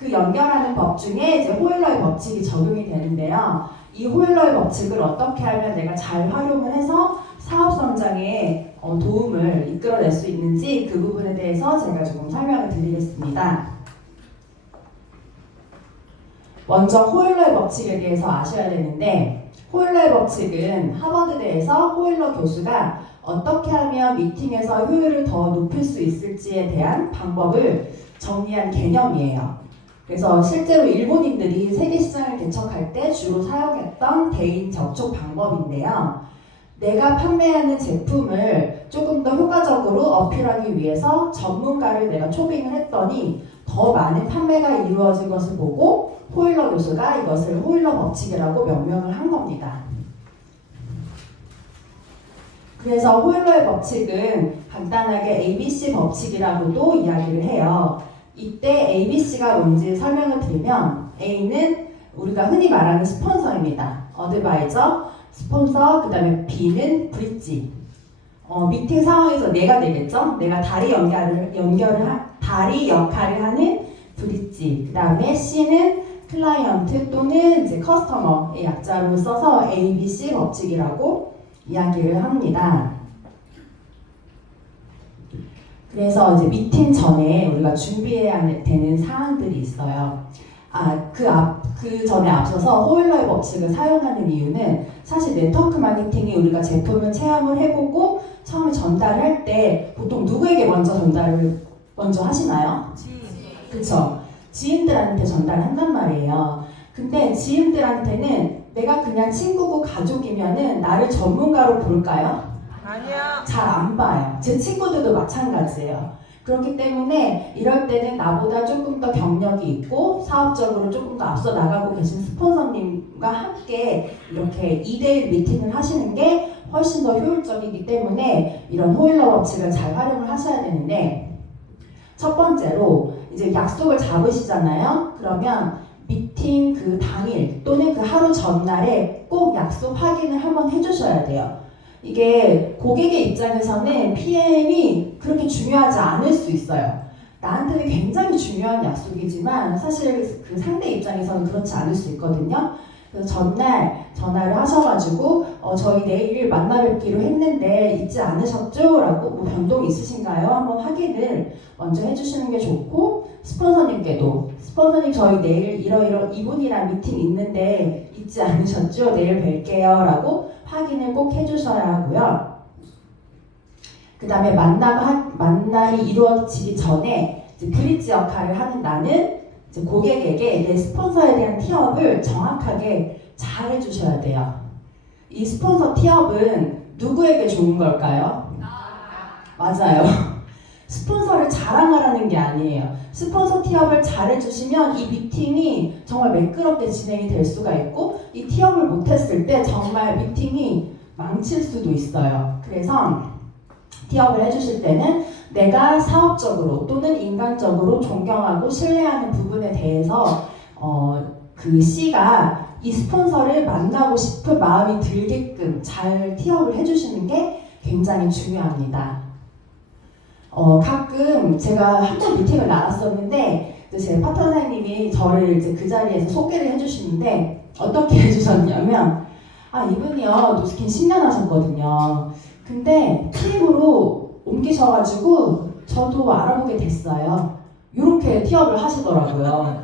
그 연결하는 법 중에 이제 호일러의 법칙이 적용이 되는데요. 이 호일러의 법칙을 어떻게 하면 내가 잘 활용을 해서 사업 성장에 도움을 이끌어낼 수 있는지 그 부분에 대해서 제가 조금 설명을 드리겠습니다. 먼저 호일러의 법칙에 대해서 아셔야 되는데, 호일러의 법칙은 하버드대에서 호일러 교수가 어떻게 하면 미팅에서 효율을 더 높일 수 있을지에 대한 방법을 정리한 개념이에요. 그래서 실제로 일본인들이 세계 시장을 개척할 때 주로 사용했던 대인 접촉 방법인데요. 내가 판매하는 제품을 조금 더 효과적으로 어필하기 위해서 전문가를 내가 초빙을 했더니 더 많은 판매가 이루어진 것을 보고 호일러 교수가 이것을 호일러 법칙이라고 명명을 한 겁니다. 그래서 호일러의 법칙은 간단하게 ABC 법칙이라고도 이야기를 해요. 이때 ABC가 뭔지 설명을 드리면, A는 우리가 흔히 말하는 스폰서입니다. 어드바이저, 스폰서, 그 다음에 B는 브릿지. 미팅 상황에서 내가 되겠죠? 내가 다리 역할을 하는 브릿지. 그 다음에 C는 클라이언트 또는 이제 커스터머의 약자로 써서 ABC 법칙이라고 이야기를 합니다. 그래서 이제 미팅 전에 우리가 준비해야 되는 사항들이 있어요. 그 전에 앞서서 호일러의 법칙을 사용하는 이유는 사실 네트워크 마케팅이 우리가 제품을 체험을 해보고 처음에 전달할 때 보통 누구에게 전달을 먼저 하시나요? 그쵸? 지인들한테 전달한단 말이에요. 근데 지인들한테는 내가 그냥 친구고 가족이면은 나를 전문가로 볼까요? 아니야. 잘 안 봐요. 제 친구들도 마찬가지예요. 그렇기 때문에 이럴 때는 나보다 조금 더 경력이 있고 사업적으로 조금 더 앞서 나가고 계신 스폰서님과 함께 이렇게 2대1 미팅을 하시는 게 훨씬 더 효율적이기 때문에 이런 호일러 법칙을 잘 활용을 하셔야 되는데, 첫 번째로 이제 약속을 잡으시잖아요. 그러면 미팅 그 당일 또는 그 하루 전날에 꼭 약속 확인을 한번 해주셔야 돼요. 이게 고객의 입장에서는 PM이 그렇게 중요하지 않을 수 있어요. 나한테는 굉장히 중요한 약속이지만 사실 그 상대 입장에서는 그렇지 않을 수 있거든요. 그래서 전날 전화를 하셔가지고 저희 내일 만나 뵙기로 했는데 잊지 않으셨죠? 라고 뭐 변동이 있으신가요? 한번 확인을 먼저 해주시는 게 좋고, 스폰서님께도 스폰서님 저희 내일 이분이랑 미팅 있는데 잊지 않으셨죠? 내일 뵐게요 라고 확인을 꼭 해주셔야 하고요. 그 다음에 만남이 이루어지기 전에 이제 브릿지 역할을 하는 나는 이제 고객에게 내 스폰서에 대한 티업을 정확하게 잘 해주셔야 돼요. 이 스폰서 티업은 누구에게 좋은 걸까요? 맞아요. 스폰서를 자랑하라는 게 아니에요. 스폰서 티업을 잘 해주시면 이 미팅이 정말 매끄럽게 진행이 될 수가 있고, 이 티업을 못했을 때 정말 미팅이 망칠 수도 있어요. 그래서 티업을 해주실 때는 내가 사업적으로 또는 인간적으로 존경하고 신뢰하는 부분에 대해서 그 C가 이 스폰서를 만나고 싶은 마음이 들게끔 잘 티업을 해주시는 게 굉장히 중요합니다. 가끔 제가 한 번 미팅을 나갔었는데 제 파트너님이 저를 이제 그 자리에서 소개를 해주시는데 어떻게 해주셨냐면, 이분이요 노스킨 10년 하셨거든요. 근데 PM으로 옮기셔가지고 저도 알아보게 됐어요. 이렇게 티업을 하시더라고요.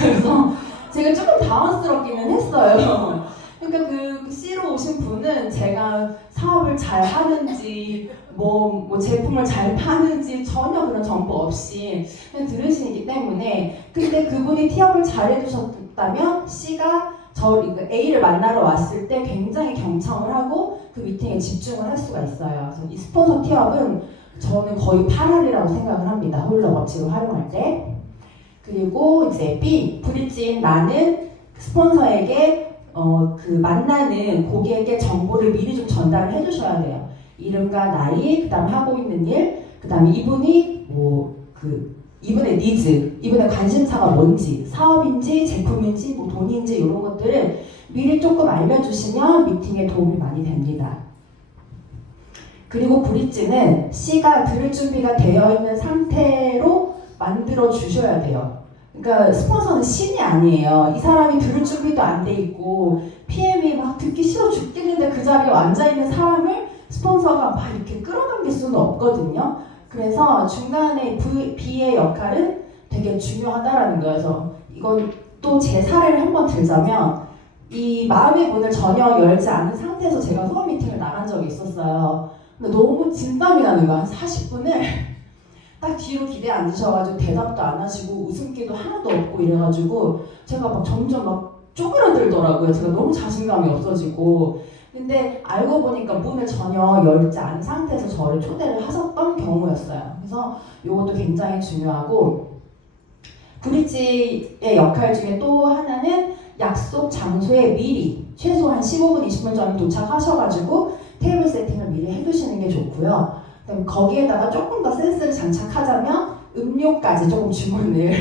그래서 제가 조금 당황스럽기는 했어요. 그러니까 그 C로 오신 분은 제가 사업을 잘 하는지 뭐 제품을 잘 파는지 전혀 그런 정보 없이 그냥 들으시기 때문에, 근데 그분이 티업을 잘 해주셨다면 C가 A를 만나러 왔을 때 굉장히 경청을 하고 그 미팅에 집중을 할 수가 있어요. 그래서 이 스폰서 티업은 저는 거의 8할이라고 생각을 합니다. 호일러 법칙을 활용할 때. 그리고 이제 B, 브릿지인 나는 스폰서에게 그 만나는 고객에게 정보를 미리 좀 전달을 해주셔야 돼요. 이름과 나이, 그 다음에 하고 있는 일, 그 다음에 이분이 이분의 니즈, 이분의 관심사가 뭔지, 사업인지, 제품인지, 뭐 돈인지 이런 것들을 미리 조금 알려주시면 미팅에 도움이 많이 됩니다. 그리고 브릿지는 C가 들을 준비가 되어 있는 상태로 만들어 주셔야 돼요. 그러니까 스폰서는 신이 아니에요. 이 사람이 들을 준비도 안 돼 있고 PM이 막 듣기 싫어 죽겠는데 그 자리에 앉아있는 사람을 스폰서가 막 이렇게 끌어당길 수는 없거든요. 그래서 중간에 B의 역할은 되게 중요하다라는 거예요. 그래서 이건 또 제 사례를 한번 들자면 이 마음의 문을 전혀 열지 않은 상태에서 제가 후원 미팅을 나간 적이 있었어요. 근데 너무 진땀이 나는 거야. 한 40분을 딱 뒤로 기대에 앉으셔가지고 대답도 안 하시고 웃음기도 하나도 없고 이래가지고 제가 막 점점 막 쪼그라들더라고요. 제가 너무 자신감이 없어지고. 근데 알고 보니까 문을 전혀 열지 않은 상태에서 저를 초대를 하셨던 경우였어요. 그래서 이것도 굉장히 중요하고, 브릿지의 역할 중에 또 하나는 약속 장소에 미리 최소한 15분, 20분 전에 도착하셔가지고 테이블 세팅을 미리 해두시는 게 좋고요. 그다음에 거기에다가 조금 더 센스를 장착하자면 음료까지 조금 주문을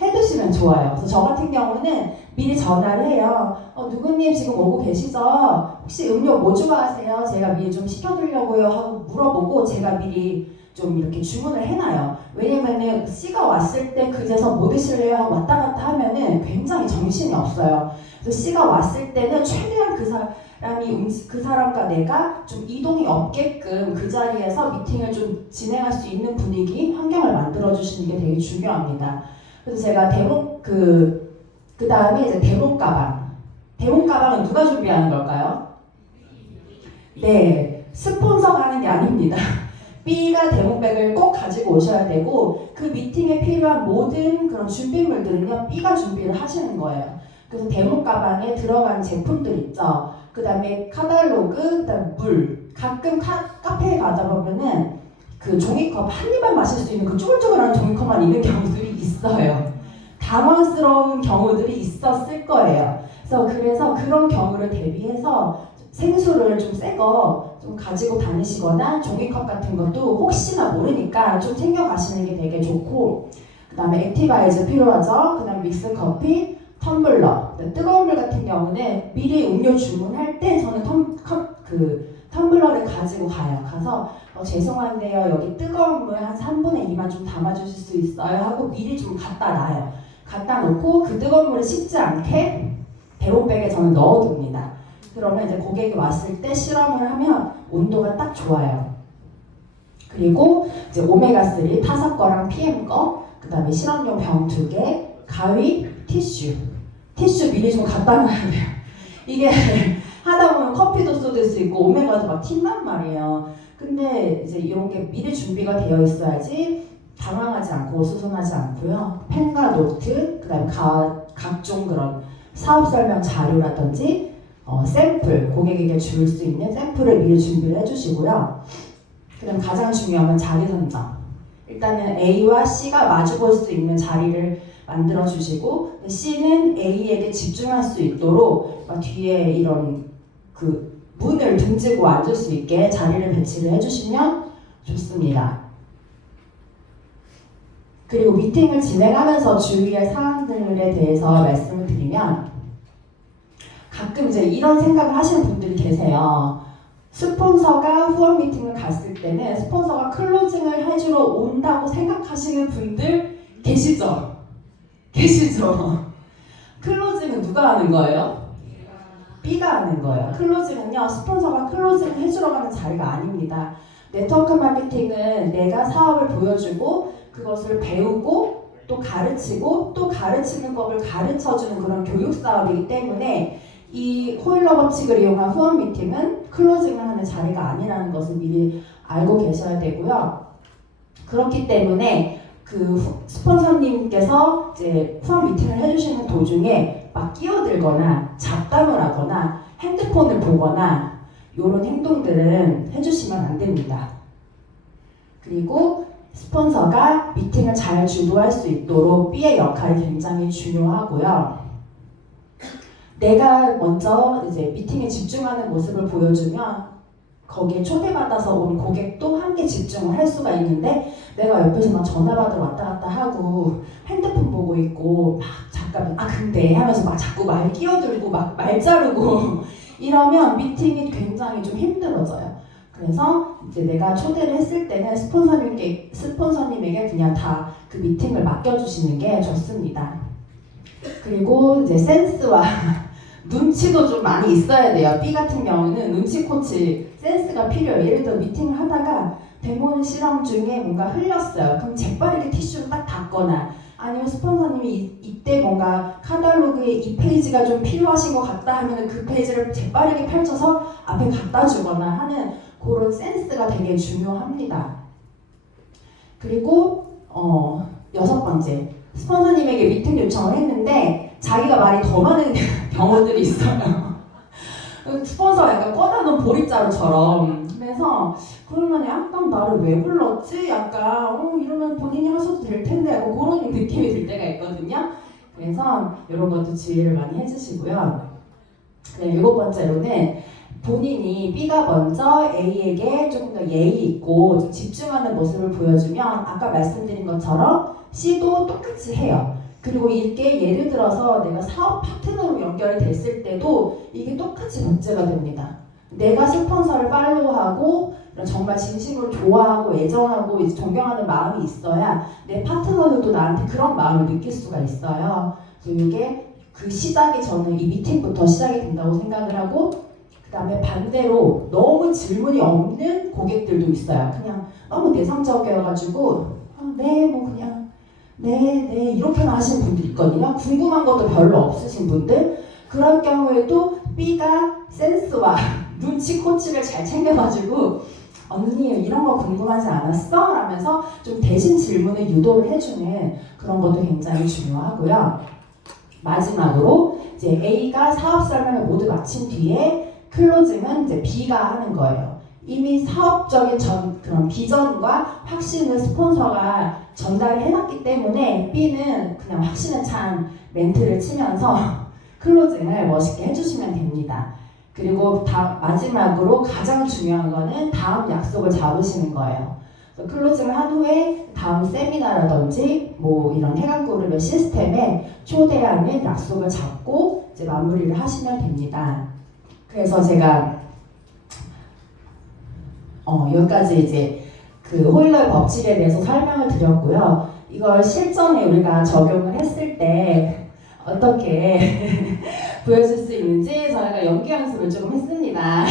해두시면 좋아요. 그래서 저 같은 경우는 미리 전화를 해요. 누구님 지금 오고 계시죠? 혹시 음료 뭐 좋아하세요? 제가 미리 좀 시켜드리려고요 하고 물어보고 제가 미리 좀 이렇게 주문을 해놔요. 왜냐면은 C가 왔을 때 그제서 뭐 드실래요? 하고 왔다 갔다 하면은 굉장히 정신이 없어요. 그래서 C가 왔을 때는 최대한 그 사람과 내가 좀 이동이 없게끔 그 자리에서 미팅을 좀 진행할 수 있는 분위기, 환경을 만들어주시는 게 되게 중요합니다. 그래서 제가 그 다음에 이제 대문 가방. 대문 가방은 누가 준비하는 걸까요? 네, 스폰서가 하는 게 아닙니다. B가 대문백을 꼭 가지고 오셔야 되고 그 미팅에 필요한 모든 그런 준비물들은요 B가 준비를 하시는 거예요. 그래서 대문 가방에 들어간 제품들 있죠. 그 다음에 카탈로그, 그 다음에 물. 가끔 카페에 가다 보면은 그 종이컵 한 입만 마실 수 있는 그 쭈글쭈글한 종이컵만 있는 경우들이 있어요. 당황스러운 경우들이 있었을 거예요. 그래서 그런 경우를 대비해서 생수를 좀 새 거 좀 가지고 다니시거나 종이컵 같은 것도 혹시나 모르니까 좀 챙겨가시는 게 되게 좋고, 그 다음에 액티바이저 필요하죠. 그 다음에 믹스 커피, 텀블러, 뜨거운 물 같은 경우는 미리 음료 주문할 때 저는 텀블러를 가지고 가서 죄송한데요 여기 뜨거운 물 한 3분의 2만 좀 담아주실 수 있어요 하고 미리 좀 갖다 놔요. 갖다 놓고 그 뜨거운 물을 식지 않게 대문백에 저는 넣어둡니다. 그러면 이제 고객이 왔을 때 실험을 하면 온도가 딱 좋아요. 그리고 이제 오메가3 타사 거랑 PM 거, 그 다음에 실험용 병 2개, 가위, 티슈 미리 좀 갖다 놔야 돼요. 이게 하다 보면 커피도 쏟을 수 있고 오메가도 막 튄단 말이에요. 근데 이제 이런 게 미리 준비가 되어 있어야지 당황하지 않고 어수선하지 않고요. 펜과 노트, 그 다음에 각종 그런 사업 설명 자료라든지 샘플, 고객에게 줄 수 있는 샘플을 미리 준비를 해주시고요. 그 다음 가장 중요한 건 자리 선정. 일단은 A와 C가 마주볼 수 있는 자리를 만들어 주시고 C는 A에게 집중할 수 있도록 뒤에 이런 그 문을 등지고 앉을 수 있게 자리를 배치를 해주시면 좋습니다. 그리고 미팅을 진행하면서 주의할 사항들에 대해서 말씀을 드리면, 가끔 이제 이런 생각을 하시는 분들이 계세요. 스폰서가 후원 미팅을 갔을 때는 스폰서가 클로징을 해주러 온다고 생각하시는 분들 계시죠? 클로징은 누가 하는 거예요? B가 하는 거예요. 클로징은요, 스폰서가 클로징을 해주러 가는 자리가 아닙니다. 네트워크 마케팅은 내가 사업을 보여주고 그것을 배우고 또 가르치고 또 가르치는 법을 가르쳐주는 그런 교육 사업이기 때문에 이 호일러 법칙을 이용한 후원 미팅은 클로징을 하는 자리가 아니라는 것을 미리 알고 계셔야 되고요. 그렇기 때문에 그 스폰서님께서 이제 후원 미팅을 해주시는 도중에 막 끼어들거나 잡담을 하거나 핸드폰을 보거나 이런 행동들은 해주시면 안 됩니다. 그리고 스폰서가 미팅을 잘 주도할 수 있도록 B의 역할이 굉장히 중요하고요. 내가 먼저 이제 미팅에 집중하는 모습을 보여주면 거기에 초대받아서 온 고객도 함께 집중을 할 수가 있는데, 내가 옆에서 막 전화 받으러 왔다 갔다 하고 핸드폰 보고 있고 막 잠깐 근데 하면서 막 자꾸 말 끼어들고 막 말 자르고 이러면 미팅이 굉장히 좀 힘들어져요. 그래서 이제 내가 초대를 했을 때는 스폰서님에게 그냥 다 그 미팅을 맡겨주시는 게 좋습니다. 그리고 이제 센스와 눈치도 좀 많이 있어야 돼요. B 같은 경우는 눈치 코치 센스가 필요해요. 예를 들어 미팅을 하다가 데모 실험 중에 뭔가 흘렸어요. 그럼 재빠르게 티슈로 딱 닦거나 아니면 스폰서님이 이때 뭔가 카탈로그에 이 페이지가 좀 필요하신 것 같다 하면 그 페이지를 재빠르게 펼쳐서 앞에 갖다 주거나 하는 그런 센스가 되게 중요합니다. 그리고 6번째, 스폰서님에게 미팅 요청을 했는데 자기가 말이 더 많은 경우들이 있어요. 스폰서가 약간 꺼다 놓은 보릿자루처럼. 그래서 그러면 약간 나를 왜 불렀지? 약간 이러면 본인이 하셔도 될 텐데 약간 그런 느낌이 들 때가 있거든요. 그래서 이런 것도 주의를 많이 해주시고요. 네, 7번째로는 본인이 B가 먼저 A에게 조금 더 예의 있고 좀 집중하는 모습을 보여주면 아까 말씀드린 것처럼 C도 똑같이 해요. 그리고 이게 예를 들어서 내가 사업 파트너로 연결이 됐을 때도 이게 똑같이 문제가 됩니다. 내가 스폰서를 팔로우하고 정말 진심으로 좋아하고 애정하고 이제 존경하는 마음이 있어야 내 파트너들도 나한테 그런 마음을 느낄 수가 있어요. 그래서 이게 그 시작이 저는 이 미팅부터 시작이 된다고 생각을 하고 그 다음에 반대로 너무 질문이 없는 고객들도 있어요. 그냥 너무 내성적이어가지고 네 뭐 그냥 네 이렇게만 하시는 분들 있거든요. 궁금한 것도 별로 없으신 분들 그럴 경우에도 B가 센스와 눈치 코치를 잘 챙겨가지고 언니 이런 거 궁금하지 않았어? 라면서 좀 대신 질문을 유도를 해주는 그런 것도 굉장히 중요하고요. 마지막으로 이제 A가 사업 설명을 모두 마친 뒤에 클로징은 이제 B가 하는 거예요. 이미 사업적인 그런 비전과 확신을 스폰서가 전달을 해놨기 때문에 B는 그냥 확신에 찬 멘트를 치면서 클로징을 멋있게 해주시면 됩니다. 그리고 마지막으로 가장 중요한 거는 다음 약속을 잡으시는 거예요. 클로징을 한 후에 다음 세미나라든지 뭐 이런 해강그룹의 시스템에 초대하는 약속을 잡고 이제 마무리를 하시면 됩니다. 그래서 제가 여기까지 이제 그 호일러의 법칙에 대해서 설명을 드렸고요. 이걸 실전에 우리가 적용을 했을 때 어떻게 보여줄 수 있는지 저희가 연기 연습을 조금 했습니다.